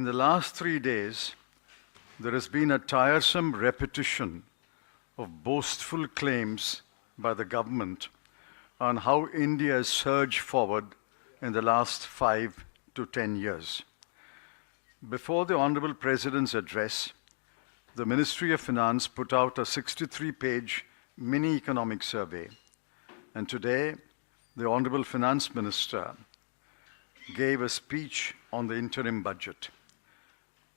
In the last 3 days, there has been a tiresome repetition of boastful claims by the government on how India has surged forward in the last 5 to 10 years. Before the Honorable President's address, the Ministry of Finance put out a 63-page mini economic survey, and today the Honorable Finance Minister gave a speech on the interim budget.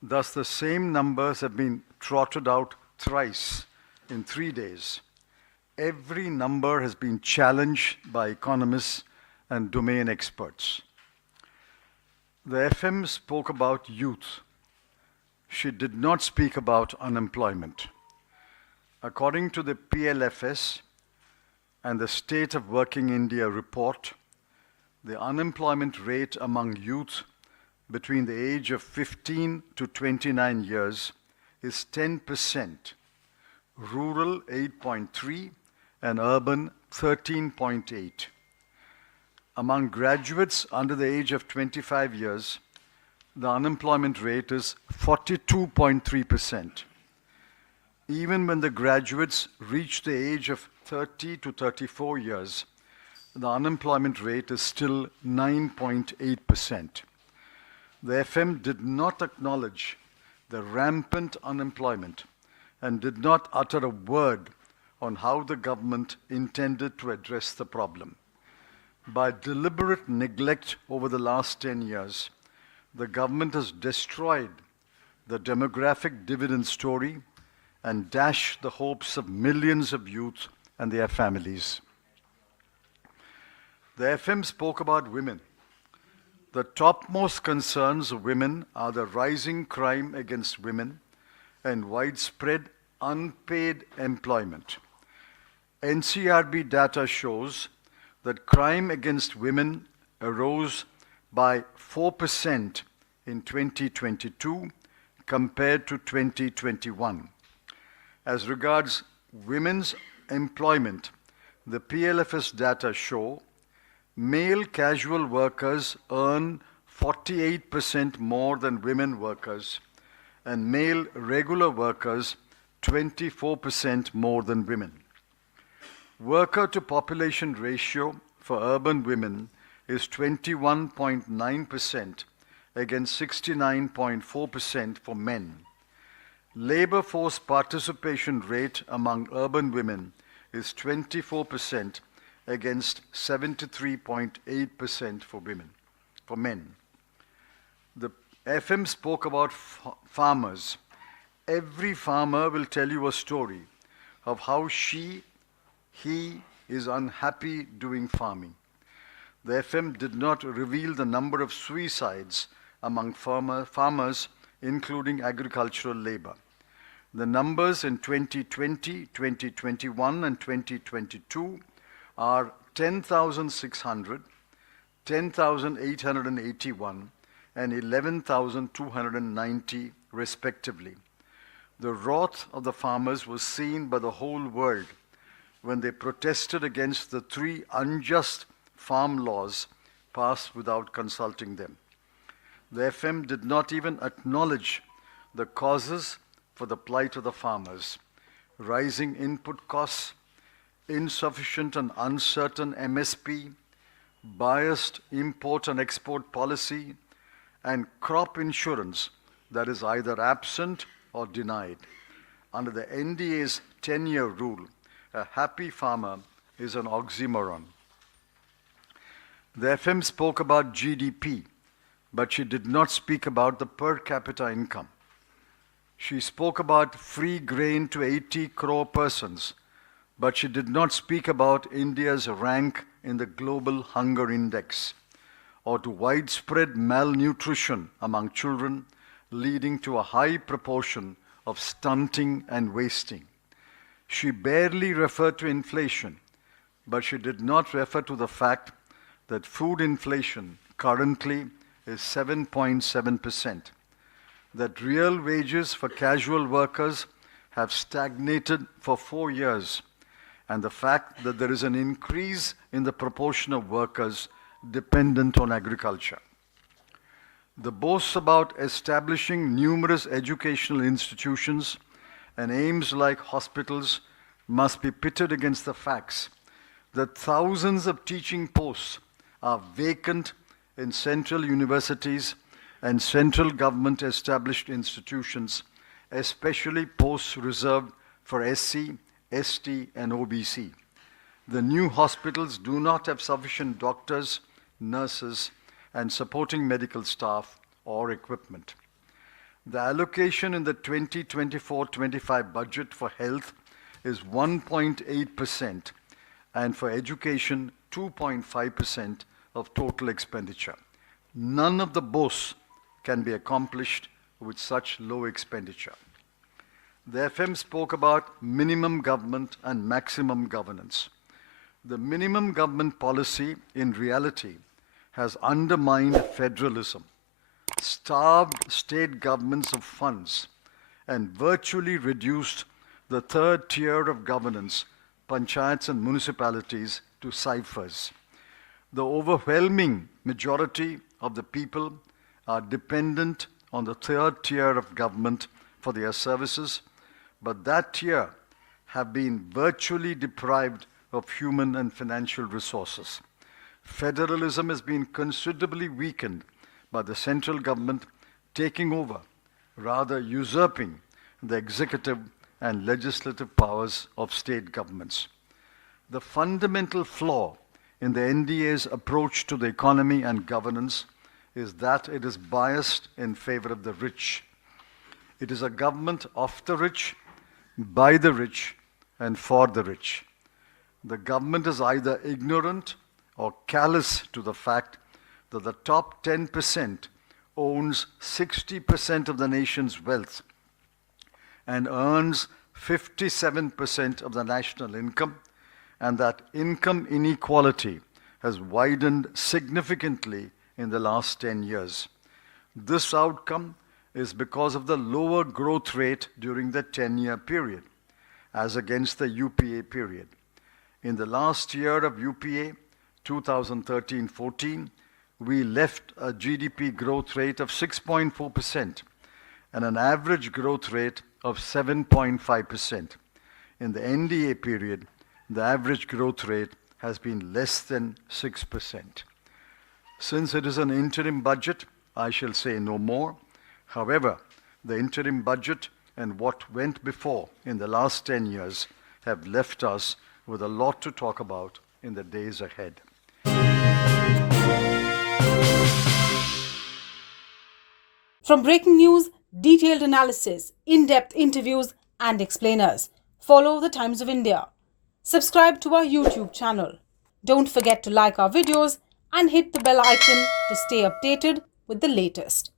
Thus, the same numbers have been trotted out thrice in 3 days. Every number has been challenged by economists and domain experts. The FM spoke about youth. She did not speak about unemployment. According to the PLFS and the State of Working India report, the unemployment rate among youth between the age of 15 to 29 years is 10%, rural 8.3 and urban 13.8. Among graduates under the age of 25 years, the unemployment rate is 42.3%. Even when the graduates reach the age of 30 to 34 years, the unemployment rate is still 9.8%. The FM did not acknowledge the rampant unemployment and did not utter a word on how the government intended to address the problem. By deliberate neglect over the last 10 years, the government has destroyed the demographic dividend story and dashed the hopes of millions of youth and their families. The FM spoke about women. The topmost concerns of women are the rising crime against women and widespread unpaid employment. NCRB data shows that crime against women arose by 4% in 2022 compared to 2021. As regards women's employment, the PLFS data show male casual workers earn 48% more than women workers, and male regular workers 24% more than women. Worker to population ratio for urban women is 21.9% against 69.4% for men. Labor force participation rate among urban women is 24% against 73.8% for men. The FM spoke about farmers. Every farmer will tell you a story of how he is unhappy doing farming. The FM did not reveal the number of suicides among farmers, including agricultural labor. The numbers in 2020, 2021, and 2022 are 10,600, 10,881, and 11,290 respectively. The wrath of the farmers was seen by the whole world when they protested against the 3 unjust farm laws passed without consulting them. The FM did not even acknowledge the causes for the plight of the farmers: rising input costs, insufficient and uncertain MSP, biased import and export policy, and crop insurance that is either absent or denied. Under the NDA's 10-year rule, a happy farmer is an oxymoron. The FM spoke about GDP, but she did not speak about the per capita income. She spoke about free grain to 80 crore persons, but she did not speak about India's rank in the Global Hunger Index, or to widespread malnutrition among children, leading to a high proportion of stunting and wasting. She barely referred to inflation, but she did not refer to the fact that food inflation currently is 7.7%, that real wages for casual workers have stagnated for 4 years, and the fact that there is an increase in the proportion of workers dependent on agriculture. The boasts about establishing numerous educational institutions and aims like hospitals must be pitted against the facts that thousands of teaching posts are vacant in central universities and central government established institutions, especially posts reserved for SC, ST, and OBC. The new hospitals do not have sufficient doctors, nurses, and supporting medical staff or equipment. The allocation in the 2024-25 budget for health is 1.8% and for education 2.5% of total expenditure. None of the boasts can be accomplished with such low expenditure. The FM spoke about minimum government and maximum governance. The minimum government policy in reality has undermined federalism, starved state governments of funds, and virtually reduced the third tier of governance, panchayats and municipalities, to ciphers. The overwhelming majority of the people are dependent on the third tier of government for their services, but that tier have been virtually deprived of human and financial resources. Federalism has been considerably weakened by the central government taking over, rather usurping the executive and legislative powers of state governments. The fundamental flaw in the NDA's approach to the economy and governance is that it is biased in favor of the rich. It is a government of the rich, by the rich, and for the rich. The government is either ignorant or callous to the fact that the top 10% owns 60% of the nation's wealth and earns 57% of the national income, and that income inequality has widened significantly in the last 10 years. This outcome is because of the lower growth rate during the 10-year period, as against the UPA period. In the last year of UPA, 2013-14, we left a GDP growth rate of 6.4% and an average growth rate of 7.5%. In the NDA period, the average growth rate has been less than 6%. Since it is an interim budget, I shall say no more. However, the interim budget and what went before in the last 10 years have left us with a lot to talk about in the days ahead. From breaking news, detailed analysis, in-depth interviews, and explainers, follow the Times of India. Subscribe to our YouTube channel. Don't forget to like our videos and hit the bell icon to stay updated with the latest.